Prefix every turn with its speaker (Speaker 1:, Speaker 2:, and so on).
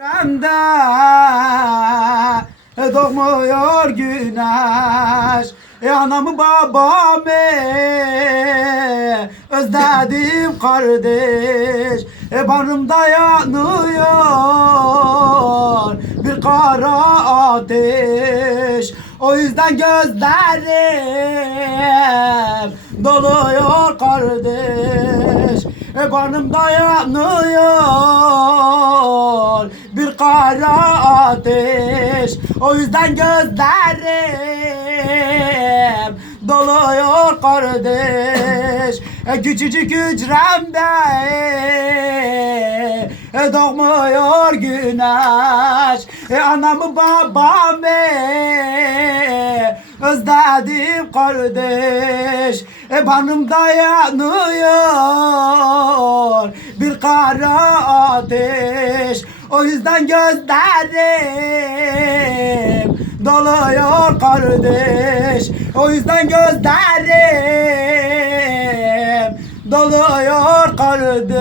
Speaker 1: Randa doğmuyor güneş. E anamı babamı özledim kardeş. E barımda yanıyor bir kara ateş. O yüzden gözlerim doluyor kardeş. E barımda yanıyor bir kara ateş. O yüzden gözlerim doluyor kardeş. E, Küçücük hücremde e, doğmuyor güneş. E, Anamı babamı özledim kardeş. E, Barnımda yanıyor bir kara ateş O yüzden gözlerim doluyor kardeş. O yüzden gözlerim doluyor kardeş